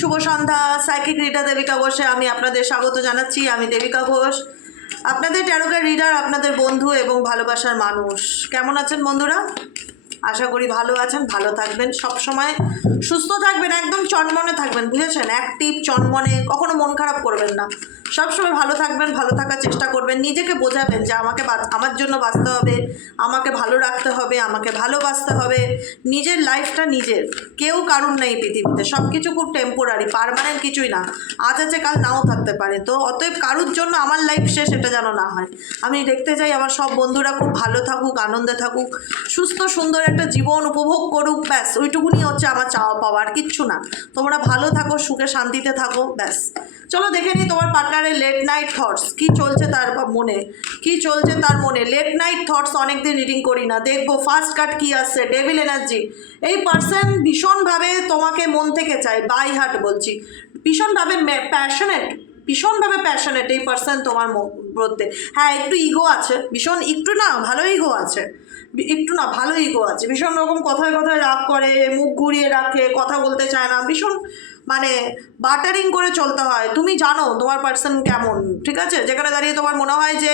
শুভ সন্ধ্যা। Psychic reader Devika ঘোষে আমি আপনাদের স্বাগত জানাচ্ছি। আমি দেবিকা ঘোষ, আপনাদের ট্যারোকার রিডার, আপনাদের বন্ধু এবং ভালোবাসার মানুষ। কেমন আছেন বন্ধুরা? আশা করি ভালো আছেন, ভালো থাকবেন, সব সময় সুস্থ থাকবেন, একদম চনমনে থাকবেন, বুঝেছেন? অ্যাক্টিভ, চনমনে, কখনো মন খারাপ করবেন না, সবসময় ভালো থাকবেন, ভালো থাকার চেষ্টা করবেন। নিজেকে বোঝাবেন যে আমার জন্য বাঁচতে হবে, আমাকে ভালো রাখতে হবে, আমাকে ভালোবাসতে হবে। নিজের লাইফটা নিজের, কেউ কারুর নেই পৃথিবীতে, সব কিছু খুব টেম্পোরারি, পার্মানেন্ট কিছুই না। আজ আছে কাল নাও থাকতে পারে। তো অতএব কারুর জন্য আমার লাইফ শেষ এটা যেন না হয়। আমি দেখতে চাই আমার সব বন্ধুরা খুব ভালো থাকুক, আনন্দে থাকুক, সুস্থ সুন্দর একটা জীবন উপভোগ করুক, ব্যাস ওইটুকুনি হচ্ছে আমার চাওয়া পাওয়া, আর কিচ্ছু না। তোমরা ভালো থাকো, সুখে শান্তিতে থাকো, ব্যাস। চলো দেখে নিই তোমার পার্টনারের লেট নাইট থটস, কি চলছে তার মনে, কি চলছে তার মনে। লেট নাইট থটস অনেকদিন রিডিং করি না, দেখবো ফার্স্ট কার্ড কি আসছে। Devil energy. এই পার্সন ভীষণভাবে তোমাকে মন থেকে চায়, বাই হার্ট বলছি, ভীষণভাবে প্যাশনেট, ভীষণভাবে প্যাশনেট এই পার্সন তোমার মধ্যে। হ্যাঁ, একটু ইগো আছে, ভীষণ, একটু না ভালো ইগো আছে, একটু না ভালো ইগো আছে, ভীষণ রকম কথায় কথায় রাগ করে, মুখ ঘুরিয়ে রাখে, কথা বলতে চায় না, ভীষণ মানে বাটারিং করে চলতে হয়। তুমি জানো তোমার পার্সন কেমন, ঠিক আছে? যেখানে দাঁড়িয়ে তোমার মনে হয় যে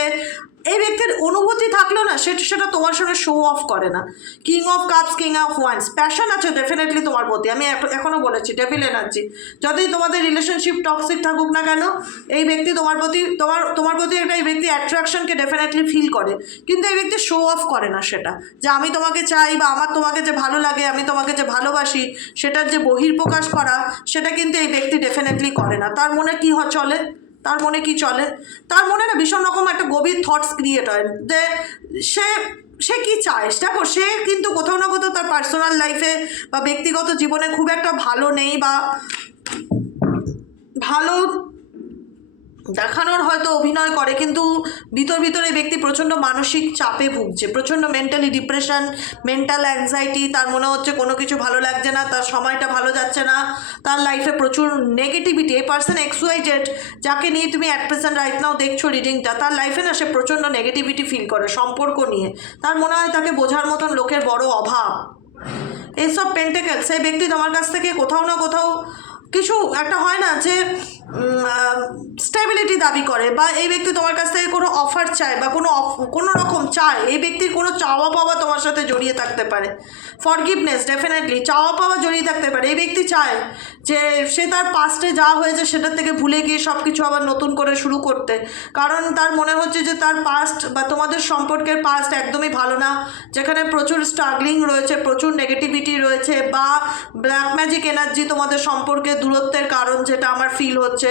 এই ব্যক্তির অনুভূতি থাকলেও না সেটা তোমার সঙ্গে শো অফ করে না। King of cups, king of wands, passion আছে ডেফিনেটলি তোমার প্রতি। আমি এখনও বলেছি ডেভিল এনার্জি। যতই তোমাদের রিলেশনশিপ টক্সিক থাকুক না কেন, এই ব্যক্তি তোমার প্রতি তোমার প্রতি একটা, এই ব্যক্তি অ্যাট্রাকশনকে ডেফিনেটলি ফিল করে, কিন্তু এই ব্যক্তি শো অফ করে না সেটা, যে আমি তোমাকে চাই বা আমার তোমাকে যে ভালো লাগে, আমি তোমাকে যে ভালোবাসি, সেটার যে বহির্প্রকাশ করা, সেটা কিন্তু এই ব্যক্তি ডেফিনেটলি করে না। তার মনে কি চলে, তার মনে কি চলে, তার মনে না ভীষণ রকম একটা গভীর থটস ক্রিয়েট হয় যে সে সে কী চায়। দেখো, সে কিন্তু কোথাও না কোথাও তার পার্সোনাল লাইফে বা ব্যক্তিগত জীবনে খুব একটা ভালো নেই, বা ভালো দেখানোর হয়তো অভিনয় করে, কিন্তু ভিতরে ব্যক্তি প্রচণ্ড মানসিক চাপে ভুগছে, প্রচণ্ড মেন্টালি ডিপ্রেশন, মেন্টাল অ্যাংজাইটি। তার মনে হচ্ছে কোনো কিছু ভালো লাগছে না, তার সময়টা ভালো যাচ্ছে না, তার লাইফে প্রচুর নেগেটিভিটি। এই পার্সন XYZ যাকে নিয়ে তুমি অ্যাট প্রেজেন্ট রাইট নাও দেখছো রিডিংটা, তার লাইফে না সে প্রচণ্ড নেগেটিভিটি ফিল করে সম্পর্ক নিয়ে। তার মনে হয় তাকে বোঝার মতন লোকের বড় অভাব। এইসব পেন্টেকেল, সেই ব্যক্তি তোমার কাছ থেকে কোথাও না কোথাও কিছু একটা হয় না যে স্টেবিলিটি দাবি করে, বা এই ব্যক্তি তোমার কাছ থেকে কোনো অফার চায় বা কোনো রকম চায়। এই ব্যক্তির কোনো চাওয়া পাওয়া তোমার সাথে জড়িয়ে থাকতে পারে। ফরগিভনেস, ডেফিনেটলি চাওয়া পাওয়া জড়িয়ে থাকতে পারে। এই ব্যক্তি চায় যে সে তার পাস্টে যা হয়েছে সেটার থেকে ভুলে গিয়ে সব কিছু আবার নতুন করে শুরু করতে, কারণ তার মনে হচ্ছে যে তার পাস্ট বা তোমাদের সম্পর্কের পাস্ট একদমই ভালো না, যেখানে প্রচুর স্ট্রাগলিং রয়েছে, প্রচুর নেগেটিভিটি রয়েছে, বা ব্ল্যাক ম্যাজিক এনার্জি তোমাদের সম্পর্কে দূরত্বের কারণ, যেটা আমার ফিল হচ্ছে।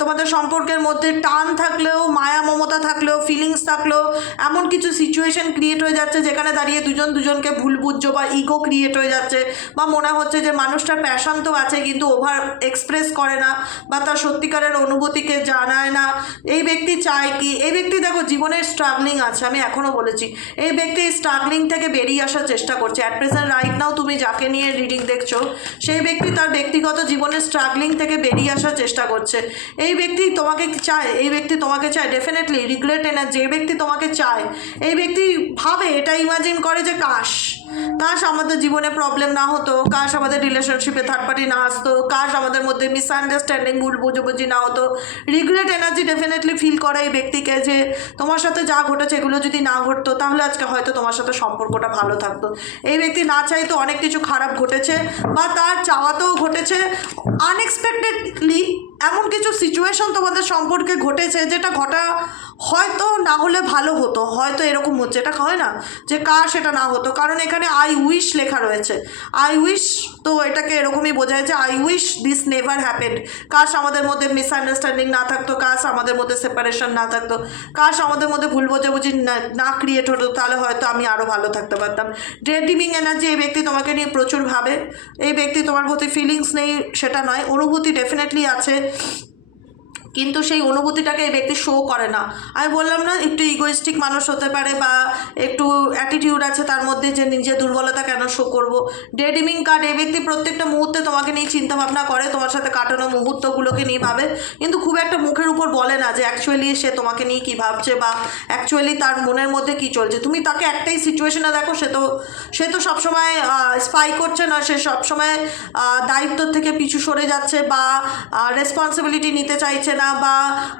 তোমাদের সম্পর্কের মধ্যে টান থাকলেও, মায়া মমতা থাকলেও, ফিলিংস থাকলেও, এমন কিছু সিচুয়েশন ক্রিয়েট হয়ে যাচ্ছে যেখানে দাঁড়িয়ে দুজনকে ভুল বুঝছো, বা ইগো ক্রিয়েট হয়ে যাচ্ছে, বা মনে হচ্ছে যে মানুষটার প্যাশন তো আছে কিন্তু ওভার এক্সপ্রেস করে না, বা তার সত্যিকারের অনুভূতিকে জানায় না। এই ব্যক্তি চায় কি, এই ব্যক্তি দেখো জীবনের স্ট্রাগলিং আছে, আমি এখনও বলেছি, এই ব্যক্তি স্ট্রাগলিং থেকে বেরিয়ে আসার চেষ্টা করছে। অ্যাট প্রেজেন্ট রাইট নাও তুমি যাকে নিয়ে রিডিং দেখছো, সেই ব্যক্তি তার ব্যক্তিগত জীবনের স্ট্রাগলিং থেকে বেরিয়ে আসার চেষ্টা করছে। এই ব্যক্তি তোমাকে চায়, এই ব্যক্তি তোমাকে চায় ডেফিনেটলি। রিগ্রেট এনার্জি, এই ব্যক্তি তোমাকে চায়, এই ব্যক্তি ভাবে, এটা ইমাজিন করে যে কাশ আমাদের জীবনে প্রবলেম না হতো, কাশ আমাদের রিলেশনশিপে থার্ড পার্টি না আসতো, কাশ আমাদের মধ্যে মিসআন্ডারস্ট্যান্ডিং, ভুল বুঝাবুঝি না হতো। রিগ্রেট এনার্জি ডেফিনেটলি ফিল করে এই ব্যক্তিকে যে তোমার সাথে যা ঘটেছে এগুলো যদি না ঘটতো তাহলে আজকে হয়তো তোমার সাথে সম্পর্কটা ভালো থাকতো। এই ব্যক্তি না চাইতো অনেক কিছু খারাপ ঘটেছে, বা তার চাওয়াতেও ঘটেছে। আনএক্সপেক্টেডলি এমন কিছু সিচুয়েশন তোমাদের সম্পর্কে ঘটেছে যেটা ঘটা হয়তো না হলে ভালো হতো, হয়তো এরকম হচ্ছে, এটা হয় না যে কাশ এটা না হতো, কারণ এখানে আই উইশ লেখা রয়েছে। আই উইশ, তো এটাকে এরকমই বোঝায় যে I wish this never happened. কাশ আমাদের মধ্যে মিসআন্ডারস্ট্যান্ডিং না থাকতো, কাশ আমাদের মধ্যে সেপারেশন না থাকতো, কাশ আমাদের মধ্যে ভুল বোঝাবুঝি না ক্রিয়েট হতো, তাহলে হয়তো আমি আরও ভালো থাকতে পারতাম। ড্রিমিং এনার্জি, এই ব্যক্তি তোমাকে নিয়ে প্রচুর ভাবে। এই ব্যক্তি তোমার প্রতি ফিলিংস নেই সেটা নয়, অনুভূতি ডেফিনেটলি আছে, কিন্তু সেই অনুভূতিটাকে এই ব্যক্তি শো করে না। আমি বললাম না একটু ইগোইস্টিক মানুষ হতে পারে বা একটু অ্যাটিটিউড আছে তার মধ্যে, যে নিজের দুর্বলতা কেন শো করবো। ডেডিমিং কার্ড, এই ব্যক্তি প্রত্যেকটা মুহূর্তে তোমাকে নিয়ে চিন্তাভাবনা করে, তোমার সাথে কাটানো মুহূর্তগুলোকে নিয়ে ভাবে, কিন্তু খুব একটা মুখের উপর বলে না যে অ্যাকচুয়ালি সে তোমাকে নিয়ে কী ভাবছে বা অ্যাকচুয়ালি তার মনের মধ্যে কী চলছে। তুমি তাকে একটাই সিচুয়েশনে দেখো, সে তো সবসময় স্পাই করছে না, সে সবসময় দায়িত্ব থেকে পিছু সরে যাচ্ছে বা রেসপন্সিবিলিটি নিতে চাইছে না বা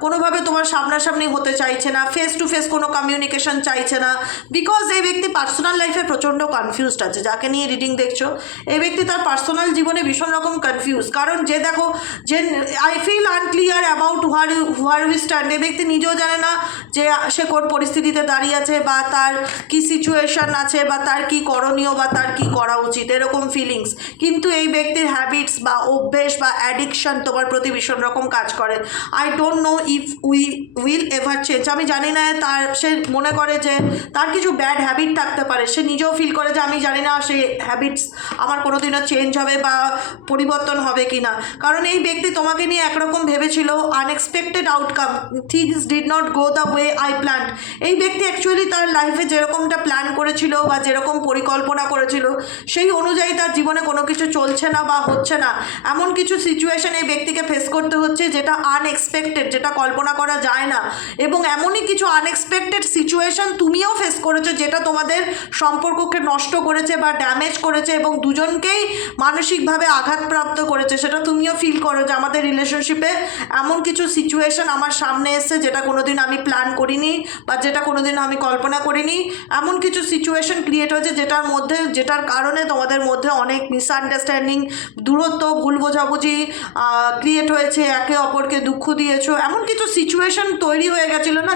কোনোভাবে তোমার সামনাসামনি হতে চাইছে না, ফেস টু ফেস কোনো কমিউনিকেশন চাইছে না। বিকজ এই ব্যক্তি পার্সোনাল লাইফে প্রচণ্ড কনফিউজড আছে। যাকে নিয়ে রিডিং দেখছো, এই ব্যক্তি তার পার্সোনাল জীবনে ভীষণ রকম কনফিউজ। কারণ যে দেখো, যে I feel unclear about where we stand. এই ব্যক্তি নিজেও জানে না যে সে কোন পরিস্থিতিতে দাঁড়িয়ে আছে বা তার কি সিচুয়েশন আছে বা তার কি করণীয় বা তার কি করা উচিত, এরকম ফিলিংস। কিন্তু এই ব্যক্তির হ্যাবিটস বা অভ্যেস বা অ্যাডিকশন তোমার প্রতি ভীষণ রকম কাজ করে। I don't know if will ever change. আমি জানি না সে মনে করে যে তার কিছু ব্যাড হ্যাবিট থাকতে পারে। সে নিজেও ফিল করে যে আমি জানি না সেই হ্যাবিটস আমার কোনোদিনও চেঞ্জ হবে বা পরিবর্তন হবে কি না। কারণ এই ব্যক্তি তোমাকে নিয়ে একরকম ভেবেছিল, unexpected outcome, things did not go the way I plan. এই ব্যক্তি অ্যাকচুয়ালি তার লাইফে যেরকমটা প্ল্যান করেছিল বা যেরকম পরিকল্পনা করেছিল সেই অনুযায়ী তার জীবনে কোনো কিছু চলছে না বা হচ্ছে না। এমন কিছু সিচুয়েশন এই ব্যক্তিকে ফেস করতে হচ্ছে যেটা আনএক্সপেক্টেড, যেটা কল্পনা করা যায় না। এবং এমনই কিছু আনএক্সপেক্টেড সিচুয়েশন তুমিও ফেস করেছো যেটা তোমাদের সম্পর্ককে নষ্ট করেছে বা ড্যামেজ করেছে এবং দুজনকেই মানসিকভাবে আঘাতপ্রাপ্ত করেছে। সেটা তুমিও ফিল করো যে আমাদের রিলেশনশিপে এমন কিছু সিচুয়েশন আমার সামনে এসছে যেটা কোনোদিন আমি প্ল্যান করিনি বা যেটা কোনোদিন আমি কল্পনা করিনি। এমন কিছু সিচুয়েশন ক্রিয়েট হয়েছে যেটার কারণে তোমাদের মধ্যে অনেক মিসআন্ডারস্ট্যান্ডিং, দূরত্ব, ভুল বোঝাবুঝি ক্রিয়েট হয়েছে, একে অপরকে দুঃখ দিয়েছো। এমন কিছু সিচুয়েশন তৈরি হয়ে গেছিলো না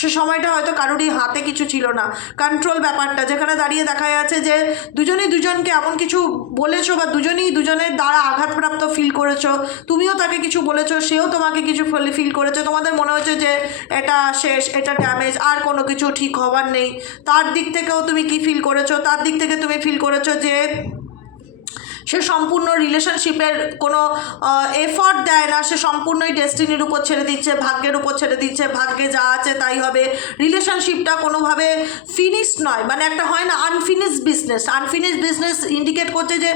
সে সময়টা হয়তো কারোরই হাতে কিছু ছিল না। কন্ট্রোল ব্যাপারটা যেখানে দাঁড়িয়ে দেখা যাচ্ছে যে দুজনেই দুজনকে এমন কিছু বলেছো বা দুজনের দ্বারা আঘাতপ্রাপ্ত ফিল করেছো। তুমিও তাকে কিছু বলেছো, সেও তোমাকে কিছু ফিল করেছে। তোমাদের মনে হচ্ছে যে এটা শেষ, এটা ড্যামেজ, আর কোনো কিছু ঠিক হবার নেই। তার দিক থেকেও তুমি কি ফিল করেছো? তার দিক থেকে তুমি ফিল করেছো যে সে সম্পূর্ণ রিলেশনশিপের কোনো এফর্ট দেয় না, সে সম্পূর্ণই ডেস্টিনির উপর ছেড়ে দিচ্ছে, ভাগ্যের উপর ছেড়ে দিচ্ছে, ভাগ্যে যা আছে তাই হবে। রিলেশনশিপটা কোনোভাবে ফিনিশড নয়, মানে একটা হয় না আনফিনিশড বিজনেস ইন্ডিকেট করছে যে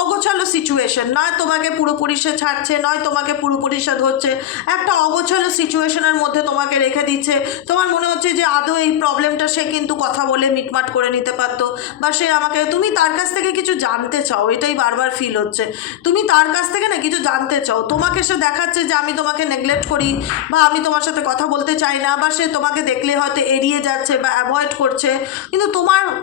অগোছালো সিচুয়েশন। নয় তোমাকে পুরোপুরি সে ছাড়ছে, নয় তোমাকে পুরোপুরি সে ধরছে, একটা অগোছালো সিচুয়েশনের মধ্যে তোমাকে রেখে দিচ্ছে। তোমার মনে হচ্ছে যে আদৌ এই প্রবলেমটা সে কিন্তু কথা বলে মিটমাট করে নিতে পারতো বা সে তুমি তার কাছ থেকে কিছু জানতে চাও, এটাই বারবার ফিল হচ্ছে। তুমি তার কাছ থেকে না কিছু জানতে চাও, তোমাকে সে দেখাচ্ছে যে আমি তোমাকে নেগলেক্ট করি বা আমি তোমার সাথে কথা বলতে চাই না, বা সে তোমাকে দেখলে হয়তো এড়িয়ে যাচ্ছে বা অ্যাভয়েড করছে। কিন্তু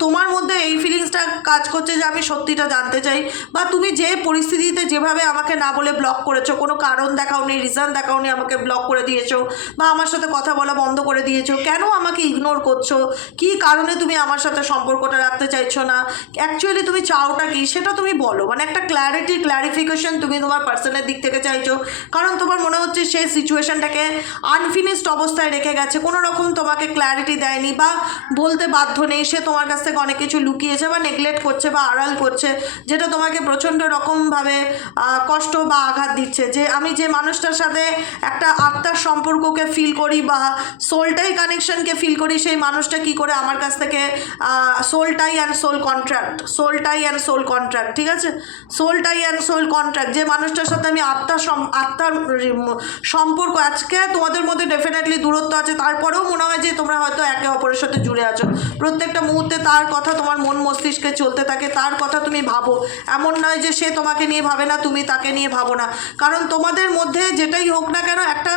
তোমার মধ্যে এই ফিলিংসটা কাজ করছে যে আমি সত্যিটা জানতে চাই। বা তুমি যে পরিস্থিতিতে যেভাবে আমাকে না বলে ব্লক করেছো, কোনো কারণ দেখাওনি, রিজন দেখাওনি, আমাকে ব্লক করে দিয়েছো বা আমার সাথে কথা বলা বন্ধ করে দিয়েছো, কেন আমাকে ইগনোর করছো, কী কারণে তুমি আমার সাথে সম্পর্কটা রাখতে চাইছো না, অ্যাকচুয়ালি তুমি চাওটা কি সেটা তুমি বলো। মানে একটা ক্ল্যারিফিকেশন তুমি তোমার পার্সনের দিক থেকে চাইছো। কারণ তোমার মনে হচ্ছে সেই সিচুয়েশনটাকে আনফিনিশড অবস্থায় রেখে গেছে, কোনো রকম তোমাকে ক্ল্যারিটি দেয়নি বা বলতে বাধ্য নেই। সে তোমার কাছ থেকে অনেক কিছু লুকিয়েছে বা নেগলেক্ট করছে বা আড়াল করছে, যেটা তোমাকে প্রচণ্ড রকমভাবে কষ্ট বা আঘাত দিচ্ছে। যে আমি যে মানুষটার সাথে একটা আত্মার সম্পর্ককে ফিল করি বা সোলটাই কানেকশনকে ফিল করি, সেই মানুষটা কি করে আমার কাছ থেকে সোলটাই অ্যান্ড সোল কন্ট্রাক্ট, ঠিক আছে, সোলটাই অ্যান্ড সোল কন্ট্রাক্ট, যে মানুষটার সাথে আমি আত্মার সম্পর্ক। আজকে তোমাদের মধ্যে ডেফিনেটলি দূরত্ব আছে, তারপরেও মনে হয় যে তোমরা হয়তো একে অপরের সাথে জুড়ে আছো। প্রত্যেকটা মুহূর্তে তার কথা তোমার মন মস্তিষ্কে চলতে থাকে, তার কথা তুমি ভাবো। এমন নয় যে সে তোমাকে নিয়ে ভাবে না, তুমি তাকে নিয়ে ভাবো না। কারণ তোমাদের মধ্যে যেটাই হোক না কেন একটা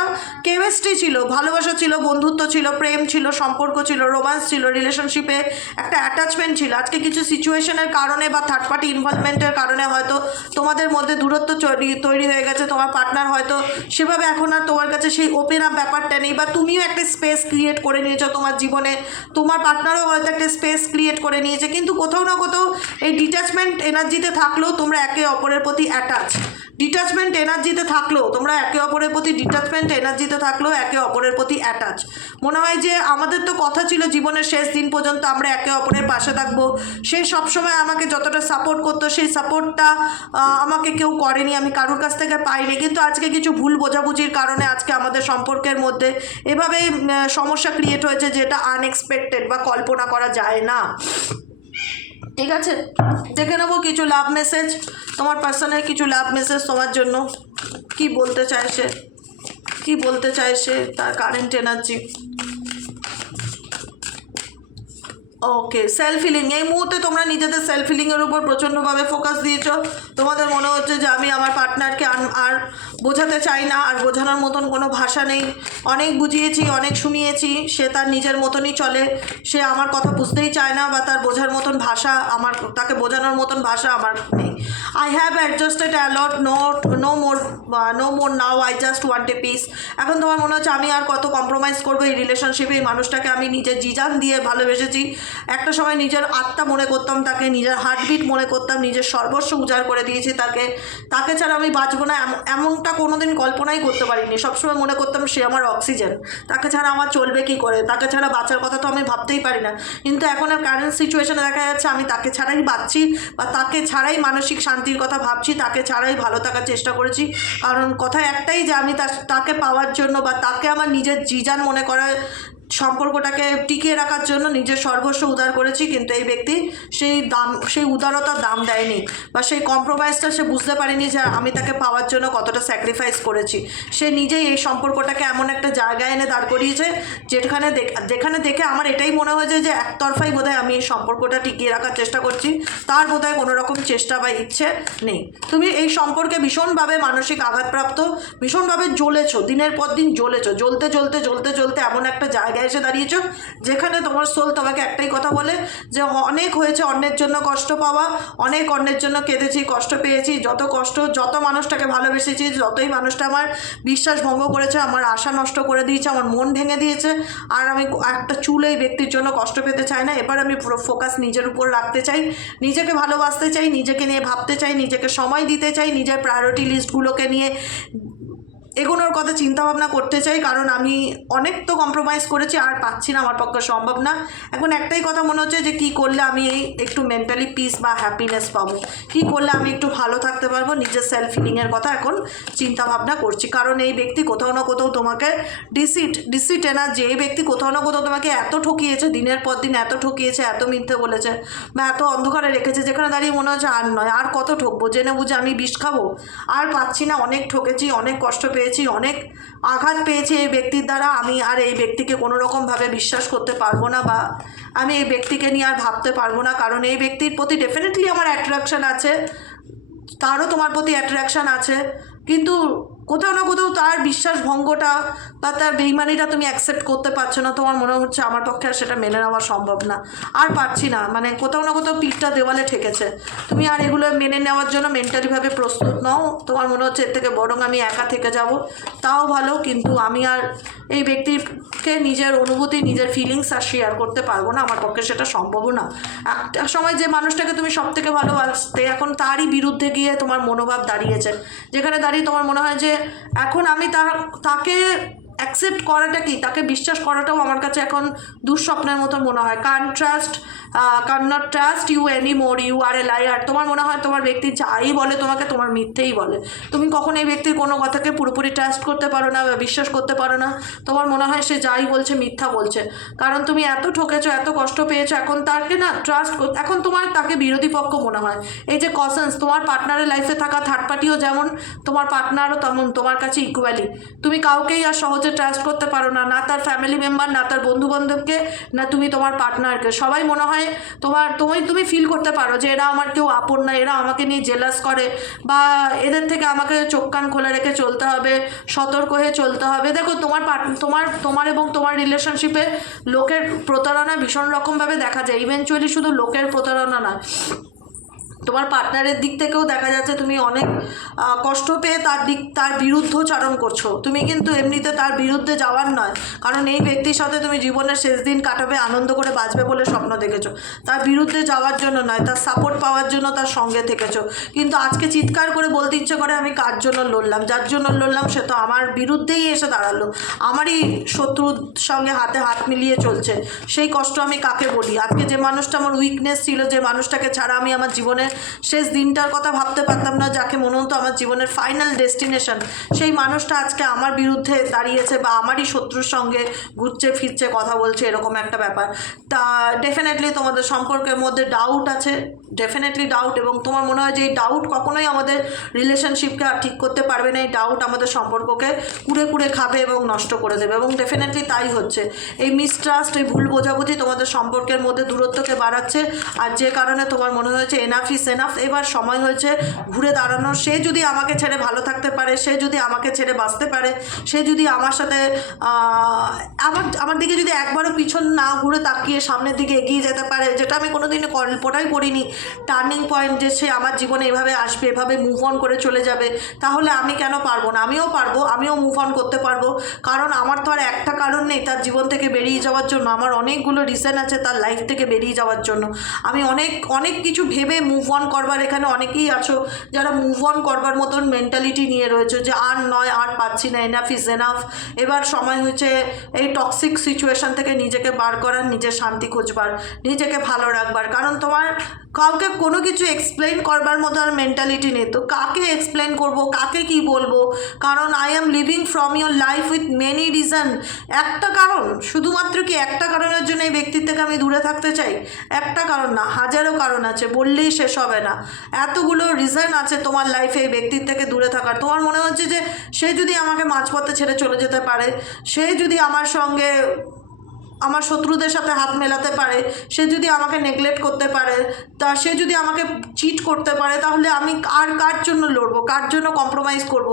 কেমিস্ট্রি ছিল, ভালোবাসা ছিল, বন্ধুত্ব ছিল, প্রেম ছিল, সম্পর্ক ছিল, রোম্যান্স ছিল, রিলেশনশিপে একটা অ্যাটাচমেন্ট ছিল। আজকে কিছু সিচুয়েশনের কারণে বা থার্ড পার্টি ইনভলভমেন্টের কারণে হয়তো তোমাদের মধ্যে দূরত্ব তৈরি হয়ে গেছে। তোমার পার্টনার হয়তো সেভাবে এখন আর তোমার কাছে সেই ওপেন আপ ব্যাপারটা নেই, বা তুমিও একটা স্পেস ক্রিয়েট করে নিয়েছো তোমার জীবনে, তোমার পার্টনারও হয়তো একটা স্পেস ক্রিয়েট করে নিয়েছে। কিন্তু কোথাও না কোথাও এই ডিট্যাচমেন্ট এনার্জিতে থাকলেও তোমরা একে অপরের প্রতি অ্যাটাচ, ডিট্যাচমেন্ট এনার্জিতে থাকলেও তোমরা একে অপরের প্রতি একে অপরের প্রতি অ্যাটাচ। মনে হয় যে আমাদের তো কথা ছিল জীবনের শেষ দিন পর্যন্ত আমরা একে অপরের পাশে থাকবো। সে সবসময় আমাকে যতটা সাপোর্ট করতো, সেই সাপোর্ট সাপোর্টটা আমাকে কেউ করেনি, আমি কারোর কাছ থেকে পাইনি, কিন্তু আজকে কিছু ভুল বোঝাবুঝির কারণে আজকে আমাদের সম্পর্কের মধ্যে এভাবে সমস্যা ক্রিয়েট হয়েছে, যেটা আনএক্সপেক্টেড বা কল্পনা করা যায় না। ঠিক আছে, দেখে নেবো কিছু লাভ মেসেজ, তোমার পার্সনের কিছু লাভ মেসেজ তোমার জন্য। কি বলতে চাইছে, কি বলতে চাইছে তার কারেন্ট এনার্জি। ওকে, সেলফ হিলিং। এই মুহূর্তে তোমরা নিজেদের সেলফ হিলিংয়ের উপর প্রচণ্ডভাবে ফোকাস দিয়েছ। তোমাদের মনে হচ্ছে যে আমি আমার পার্টনারকে আর বোঝাতে চাই না, আর বোঝানোর মতন কোনো ভাষা নেই। অনেক বুঝিয়েছি, অনেক শুনিয়েছি, সে তার নিজের মতনই চলে, সে আমার কথা বুঝতেই চায় না, বা তার বোঝার মতন ভাষা আমার, তাকে বোঝানোর মতন ভাষা আমার নেই। I have adjusted a lot, no more now, I just want a piece. এখন তোমার মনে হচ্ছে আমি আর কত কম্প্রোমাইজ করবো এই রিলেশনশিপে। এই মানুষটাকে আমি নিজের জিজান দিয়ে ভালোবেসেছি, একটা সময় নিজের আত্মা মনে করতাম তাকে, নিজের হার্টবিট মনে করতাম, নিজের সর্বস্ব উজাড় করে দিয়েছি তাকে ছাড়া আমি বাঁচবো না এমনটা কোনোদিন কল্পনাই করতে পারিনি। সবসময় মনে করতাম সে আমার অক্সিজেন, তাকে ছাড়া আমার চলবে কি করে, তাকে ছাড়া বাঁচার কথা তো আমি ভাবতেই পারি না। কিন্তু এখন আর কারেন্ট সিচুয়েশনে দেখা যাচ্ছে আমি তাকে ছাড়াই বাঁচছি, বা তাকে ছাড়াই মানসিক শান্তির কথা ভাবছি, তাকে ছাড়াই ভালো থাকার চেষ্টা করেছি। কারণ কথা একটাই যে আমি তাকে পাওয়ার জন্য, বা তাকে আমার নিজের জিজান মনে করার, সম্পর্কটাকে টিকিয়ে রাখার জন্য নিজের সর্বস্ব উদার করেছি। কিন্তু এই ব্যক্তি সেই উদারতার দাম দেয়নি, বা সেই কম্প্রোমাইজটা সে বুঝতে পারেনি যে আমি তাকে পাওয়ার জন্য কতটা স্যাক্রিফাইস করেছি। সে নিজেই এই সম্পর্কটাকে এমন একটা জায়গায় এনে দাঁড় করিয়েছে যেখানে দেখে আমার এটাই মনে হয়েছে যে একতরফাই বোধহয় আমি এই সম্পর্কটা টিকিয়ে রাখার চেষ্টা করছি, তার বোধহয় কোনো রকম চেষ্টা বা ইচ্ছে নেই। তুমি এই সম্পর্কে ভীষণভাবে মানসিক আঘাতপ্রাপ্ত, ভীষণভাবে জ্বলেছো, দিনের পর দিন জ্বলেছো, জ্বলতে এমন একটা জায়গায় এসে দাঁড়িয়েছো যেখানে তোমার সোল তোমাকে একটাই কথা বলে যে অনেক হয়েছে অন্যের জন্য কষ্ট পাওয়া, অনেক অন্যের জন্য কেঁদেছি, কষ্ট পেয়েছি, যত মানুষটাকে ভালোবেসেছি, যতই মানুষটা আমার বিশ্বাস ভঙ্গ করেছে, আমার আশা নষ্ট করে দিয়েছে, আমার মন ভেঙে দিয়েছে, আর আমি একটা চুল এই ব্যক্তির জন্য কষ্ট পেতে চাই না। এবার আমি পুরো ফোকাস নিজের উপর রাখতে চাই, নিজেকে ভালোবাসতে চাই, নিজেকে নিয়ে ভাবতে চাই, নিজেকে সময় দিতে চাই, নিজের প্রায়োরিটি লিস্টগুলোকে নিয়ে এগোনোর কথা চিন্তাভাবনা করতে চাই। কারণ আমি অনেক তো কম্প্রোমাইজ করেছি, আর পাচ্ছি না, আমার পক্ষে সম্ভব না। এখন একটাই কথা মনে হচ্ছে যে কী করলে আমি এই একটু মেন্টালি পিস বা হ্যাপিনেস পাবো, কী করলে আমি একটু ভালো থাকতে পারবো, নিজের সেলফ হিলিংয়ের কথা এখন চিন্তাভাবনা করছি। কারণ এই ব্যক্তি কোথাও না কোথাও তোমাকে ডিসিট এনার্জি, এই ব্যক্তি কোথাও না কোথাও তোমাকে এত ঠকিয়েছে, দিনের পর দিন এত ঠকিয়েছে, এত মিথ্যে বলেছে, বা এত অন্ধকারে রেখেছে, যেখানে দাঁড়িয়ে মনে হচ্ছে আর নয়, আর কত ঠকবো, জেনে বুঝে আমি বিষ খাবো, আর পাচ্ছি না, অনেক ঠকেছি, অনেক কষ্ট পেয়েছি, অনেক আঘাত পেয়েছি এই ব্যক্তির দ্বারা। আমি আর এই ব্যক্তিকে কোনো রকমভাবে বিশ্বাস করতে পারবো না, বা আমি এই ব্যক্তিকে নিয়ে আর ভাবতে পারবো না। কারণ এই ব্যক্তির প্রতি ডেফিনেটলি আমার অ্যাট্রাকশান আছে, তারও তোমার প্রতি অ্যাট্রাকশান আছে, কিন্তু কোথাও না কোথাও তার বিশ্বাস ভঙ্গটা বা তার বেইমানিটা তুমি অ্যাকসেপ্ট করতে পারছো না। তোমার মনে হচ্ছে আমার পক্ষে আর সেটা মেনে নেওয়া সম্ভব না, আর পারছি না, মানে কোথাও না কোথাও পিঠটা দেওয়ালে ঠেকেছে, তুমি আর এগুলো মেনে নেওয়ার জন্য মেন্টালিভাবে প্রস্তুত নও। তোমার মনে হচ্ছে এর থেকে বরং আমি একা থেকে যাব, তাও ভালো, কিন্তু আমি আর এই ব্যক্তিকে নিজের অনুভূতি, নিজের ফিলিংস আর শেয়ার করতে পারবো না, আমার পক্ষে সেটা সম্ভবও না। একটা সময় যে মানুষটাকে তুমি সব থেকে ভালোবাসতে, এখন তারই বিরুদ্ধে গিয়ে তোমার মনোভাব দাঁড়িয়েছে, যেখানে দাঁড়িয়ে তোমার মনে হয় যে এখন আমি তাকে অ্যাকসেপ্ট করাটা কি, তাকে বিশ্বাস করাটাও আমার কাছে এখন দুঃস্বপ্নের মতো মনে হয়। Can not trust you any more, you are a liar. তোমার মনে হয় তোমার ব্যক্তি যাই বলে তোমাকে, তোমার মিথ্যেই বলে, তুমি কখন এই ব্যক্তির কোনো কথাকে পুরোপুরি ট্রাস্ট করতে পারো না বা বিশ্বাস করতে পারো না। তোমার মনে হয় সে যাই বলছে মিথ্যা বলছে, কারণ তুমি এত ঠকেছো, এত কষ্ট পেয়েছো, এখন তাকে না ট্রাস্ট, এখন তোমার তাকে বিরোধী পক্ষ মনে হয়। এই যে কজন্স, তোমার পার্টনারের লাইফে থাকা থার্ড পার্টিও যেমন তোমার পার্টনারও তেমন তোমার কাছে ইকুয়ালি। তুমি কাউকেই আর সহজে ট্রাস্ট করতে পারো না, না তার ফ্যামিলি মেম্বার, না তার বন্ধু বান্ধবকে, না তুমি তোমার পার্টনারকে। সবাই মনে হয় তুমি ফিল করতে পারো যে এরা আমার কেউ আপন না, এরা আমাকে নিয়ে জেলাস করে, বা এদের থেকে আমাকে চোখ কান খোলা রেখে চলতে হবে, সতর্ক হয়ে চলতে হবে। দেখো তোমার এবং তোমার রিলেশনশিপে লোকের প্রতারণা ভীষণ রকমভাবে দেখা যায়। ইভেনচুয়ালি শুধু লোকের প্রতারণা না, তোমার পার্টনারের দিক থেকেও দেখা যাচ্ছে তুমি অনেক কষ্ট পেয়ে তার বিরুদ্ধচারণ করছো। তুমি কিন্তু এমনিতে তার বিরুদ্ধে যাওয়ার নয়, কারণ এই ব্যক্তির সাথে তুমি জীবনের শেষ দিন কাটাবে, আনন্দ করে বাঁচবে বলে স্বপ্ন দেখেছো, তার বিরুদ্ধে যাওয়ার জন্য নয়, তার সাপোর্ট পাওয়ার জন্য তার সঙ্গে থেকেছো। কিন্তু আজকে চিৎকার করে বলতে ইচ্ছে করে আমি কার জন্য লড়লাম, যার জন্য লড়লাম সে তো আমার বিরুদ্ধেই এসে দাঁড়ালো, আমারই শত্রুর সঙ্গে হাতে হাত মিলিয়ে চলছে। সেই কষ্ট আমি কাকে বলি? আজকে যে মানুষটা আমার উইকনেস ছিল, যে মানুষটাকে ছাড়া আমি আমার জীবনে শেষ দিনটার কথা ভাবতে পারতাম না, যাকে মনে হতো আমার জীবনের ফাইনাল ডেস্টিনেশন, সেই মানুষটা আজকে আমার বিরুদ্ধে দাঁড়িয়েছে বা আমারই শত্রুর সঙ্গে ঘুরছে ফিরছে কথা বলছে, এরকম একটা ব্যাপার। তা ডেফিনেটলি তোমাদের সম্পর্কের মধ্যে ডাউট আছে, ডেফিনেটলি ডাউট, এবং তোমার মনে হয় যে এই ডাউট কখনোই আমাদের রিলেশনশিপকে আর ঠিক করতে পারবে না। এই ডাউট আমাদের সম্পর্ককে কুড়ে কুড়ে খাবে এবং নষ্ট করে দেবে, এবং ডেফিনেটলি তাই হচ্ছে। এই মিসট্রাস্ট, এই ভুল বোঝাবুঝি তোমাদের সম্পর্কের মধ্যে দূরত্বকে বাড়াচ্ছে, আর যে কারণে তোমার মনে হয়েছে এনাফ ইজ এনাফ, এবার সময় হয়েছে ঘুরে দাঁড়ানোর। সে যদি আমাকে ছেড়ে ভালো থাকতে পারে, সে যদি আমাকে ছেড়ে বাঁচতে পারে, সে যদি আমার সাথে আমার দিকে যদি একবারও পিছন না ঘুরে তাকিয়ে সামনের দিকে এগিয়ে যেতে পারে, যেটা আমি কোনোদিনও কল্পনাই করিনি, টার্নিং পয়েন্ট যে সে আমার জীবনে এভাবে আসবে, এভাবে মুভ অন করে চলে যাবে, তাহলে আমি কেন পারবো না? আমিও পারবো, আমিও মুভ অন করতে পারবো। কারণ আমার তো আর একটা কারণ নেই তার জীবন থেকে বেরিয়ে যাওয়ার জন্য, আমার অনেকগুলো রিজন আছে তার লাইফ থেকে বেরিয়ে যাওয়ার জন্য। আমি অনেক কিছু ভেবে মুভ অন করবার, এখানে অনেকেই আছো যারা মুভ অন করবার মতন মেন্টালিটি নিয়ে রয়েছে যে আর নয়, আর পাচ্ছি না, এনাফ ইজ এনাফ। এবার সময় হয়েছে এই টক্সিক সিচুয়েশন থেকে নিজেকে বার করার, নিজের শান্তি খুঁজবার, নিজেকে ভালো রাখবার। কারণ তোমার কাউকে কোনো কিছু এক্সপ্লেন করবার মতো আর মেন্টালিটি নেই, তো কাকে এক্সপ্লেন করব, কাকে কি বলবো? কারণ I am living from your life with many reason. একটা কারণ, শুধুমাত্র কি একটা কারণের জন্য এই ব্যক্তির থেকে আমি দূরে থাকতে চাই? একটা কারণ না, হাজারো কারণ আছে, বললেই শেষ হবে না। এতগুলো রিজন আছে তোমার লাইফে এই ব্যক্তির থেকে দূরে থাকার। তোমার মনে হচ্ছে যে সে যদি আমাকে মাঝপথে ছেড়ে চলে যেতে পারে, সে যদি আমার সঙ্গে আমার শত্রুদের সাথে হাত মেলাতে পারে, সে যদি আমাকে নেগলেক্ট করতে পারে, তা সে যদি আমাকে চিট করতে পারে, তাহলে আমি কার জন্য লড়বো, কার জন্য কম্প্রোমাইজ করব?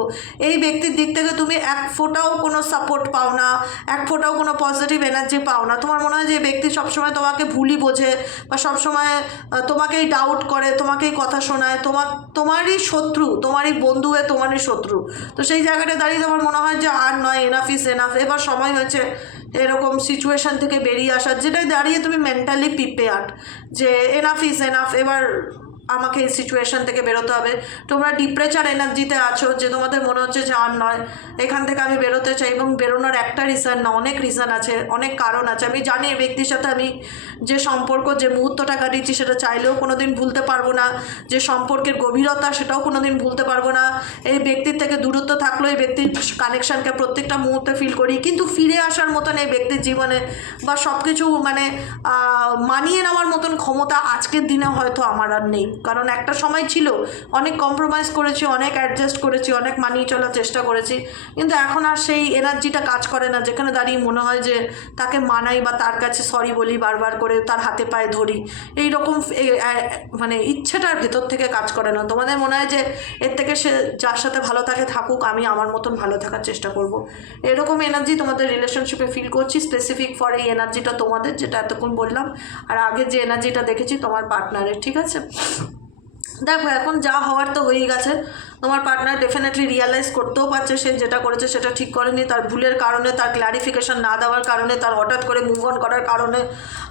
এই ব্যক্তির দিক থেকে তুমি এক ফোঁটাও কোনো সাপোর্ট পাও না, এক ফোঁটাও কোনো পজিটিভ এনার্জি পাও না। তোমার মনে হয় যে এই ব্যক্তি সবসময় তোমাকে ভুলই বোঝে, বা সবসময় তোমাকেই ডাউট করে, তোমাকেই কথা শোনায়, তোমারই শত্রু, তোমারই বন্ধু হয়ে তোমারই শত্রু। তো সেই জায়গাটা দাঁড়িয়ে তোমার মনে হয় যে আর নয়, এনাফ ইজ এনাফ। এবার সময় হয়েছে এরকম সিচুয়েশান থেকে বেরিয়ে আসার, যেটাই দাঁড়িয়ে তুমি মেন্টালি প্রিপেয়ার্ড যে এনাফ ইজ এনাফ, এবার আমাকে এই সিচুয়েশান থেকে বেরোতে হবে। তোমরা ডিপ্রেচার এনার্জিতে আছো যে তোমাদের মনে হচ্ছে যে আর নয়, এখান থেকে আমি বেরোতে চাই, এবং বেরোনোর একটা রিজন না, অনেক রিজন আছে, অনেক কারণ আছে। আমি জানি এই ব্যক্তির সাথে আমি যে সম্পর্ক, যে মুহূর্তটা কাটিয়েছি সেটা চাইলেও কোনো দিন ভুলতে পারবো না, যে সম্পর্কের গভীরতা সেটাও কোনো দিন ভুলতে পারবো না। এই ব্যক্তির থেকে দূরত্ব থাকলেও এই ব্যক্তির কানেকশানকে প্রত্যেকটা মুহূর্তে ফিল করি, কিন্তু ফিরে আসার মতন এই ব্যক্তির জীবনে বা সব কিছু মানে মানিয়ে নেওয়ার মতন ক্ষমতা আজকের দিনে হয়তো আমার আর নেই। কারণ একটা সময় ছিল, অনেক কম্প্রোমাইজ করেছি, অনেক অ্যাডজাস্ট করেছি, অনেক মানিয়ে চলার চেষ্টা করেছি, কিন্তু এখন আর সেই এনার্জিটা কাজ করে না, যেখানে দাঁড়িয়ে মনে হয় যে তাকে মানাই বা তার কাছে সরি বলি বারবার করে, তার হাতে পায়ে ধরি, এই রকম মানে ইচ্ছেটার ভেতর থেকে কাজ করে না। তোমাদের মনে হয় যে এর থেকে সে যার সাথে ভালো থাকে থাকুক, আমি আমার মতন ভালো থাকার চেষ্টা করব, এরকম এনার্জি তোমাদের রিলেশনশিপে ফিল করছি। স্পেসিফিক ফর এই এনার্জিটা তোমাদের, যেটা এতক্ষণ বললাম, আর আগের যে এনার্জিটা দেখেছি তোমার পার্টনারের, ঠিক আছে? দেখো এখন যা হওয়ার তো হয়েই গেছে। তোমার পার্টনার ডেফিনেটলি রিয়ালাইজ করতেও পারছে সে যেটা করেছে সেটা ঠিক করেনি, তার ভুলের কারণে, তার ক্ল্যারিফিকেশন না দেওয়ার কারণে, তার হঠাৎ করে মুভ অন করার কারণে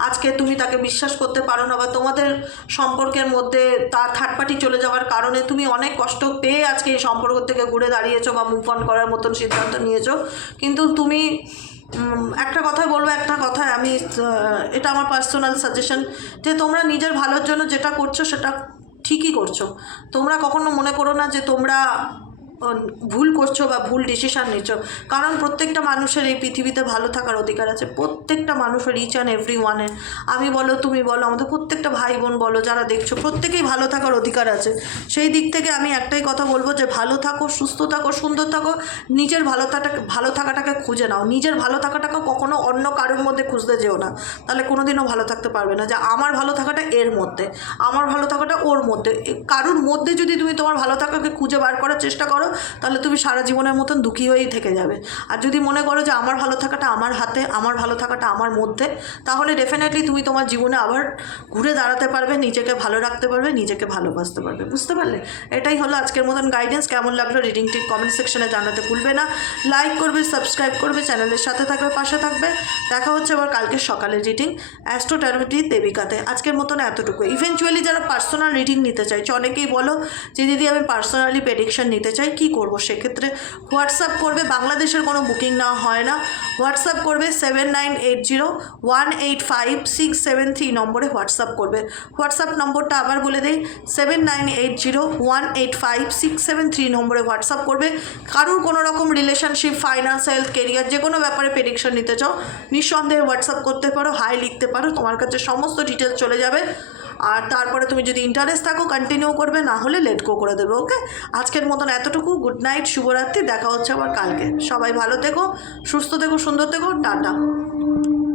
আজকে তুমি তাকে বিশ্বাস করতে পারো না, বা তোমাদের সম্পর্কের মধ্যে তার থার্ড পার্টি চলে যাওয়ার কারণে তুমি অনেক কষ্ট পেয়ে আজকে এই সম্পর্ক থেকে ঘুরে দাঁড়িয়েছো বা মুভ অন করার মতন সিদ্ধান্ত নিয়েছো। কিন্তু তুমি একটা কথা বলবো, একটা কথা আমি, এটা আমার পার্সোনাল সাজেশন, যে তোমরা নিজের ভালোর জন্য যেটা করছো সেটা ঠিকই করছো। তোমরা কখনো মনে করো না যে তোমরা ভুল করছো বা ভুল ডিসিশান নিচ্ছ, কারণ প্রত্যেকটা মানুষের এই পৃথিবীতে ভালো থাকার অধিকার আছে, প্রত্যেকটা মানুষের, ইচ অ্যান্ড এভরি ওয়ানের, আমি বলো তুমি বলো, আমাদের প্রত্যেকটা ভাই বোন বলো, যারা দেখছো, প্রত্যেকেই ভালো থাকার অধিকার আছে। সেই দিক থেকে আমি একটাই কথা বলবো যে ভালো থাকো, সুস্থ থাকো, সুন্দর থাকো, নিজের ভালো থাকাটাকে খুঁজে নাও। নিজের ভালো থাকাটাকে কখনো অন্য কারোর মধ্যে খুঁজতে যেও না, তাহলে কোনো দিনও ভালো থাকতে পারবে না। যে আমার ভালো থাকাটা এর মধ্যে, আমার ভালো থাকাটা ওর মধ্যে, কারোর মধ্যে যদি তুমি তোমার ভালো থাকাকে খুঁজে বার করার চেষ্টা করো, তাহলে তুমি সারা জীবনের মতন দুঃখী হয়েই থেকে যাবে। আর যদি মনে করো যে আমার ভালো থাকাটা আমার হাতে, আমার ভালো থাকাটা আমার মধ্যে, তাহলে ডেফিনেটলি তুমি তোমার জীবনে আবার ঘুরে দাঁড়াতে পারবে, নিজেকে ভালো রাখতে পারবে, নিজেকে ভালোবাসতে পারবে। বুঝতে পারলে? এটাই হলো আজকের মতন গাইডেন্স। কেমন লাগলো রিডিংটি কমেন্ট সেকশনে জানাতে ভুলবে না। লাইক করবে, সাবস্ক্রাইব করবে, চ্যানেলের সাথে থাকবে, পাশে থাকবে। দেখা হচ্ছে আবার কালকে সকালের রিডিং অ্যাস্ট্রো ট্যারোটি দেবিকাতে। আজকের মতন এতটুকু। ইভেনচুয়ালি যারা পার্সোনাল রিডিং নিতে চাইছো, অনেকেই বলো যে দিদি আমি পার্সোনালি প্রেডিকশন নিতে চাই, কি করব, সেক্ষেত্রে হোয়াটসঅ্যাপ করবে। বাংলাদেশের কোনো বুকিং নেওয়া হয় না। হোয়াটসঅ্যাপ করবে 7980185673 নম্বরে হোয়াটসঅ্যাপ করবে। হোয়াটসঅ্যাপ নম্বরটা আবার বলে দেই, 7980185673 নম্বরে হোয়াটসঅ্যাপ করবে। কারোর কোনো রকম রিলেশনশিপ, ফাইন্যান্স, হেলথ, কেরিয়ার যে কোনো ব্যাপারে প্রেডিকশন নিতে চাও, নিঃসন্দেহে হোয়াটসঅ্যাপ করতে পারো, হাই লিখতে পারো, তোমার কাছে সমস্ত ডিটেলস চলে যাবে। আর তারপরে তুমি যদি ইন্টারেস্ট থাকো কন্টিনিউ করবে, না হলে লেট গো করে দেবে। ওকে, আজকের মতন এতটুকু। গুড নাইট, শুভরাত্রি, দেখা হচ্ছে আবার কালকে। সবাই ভালো থেকো, সুস্থ থেকো, সুন্দর থেকো, টাটা।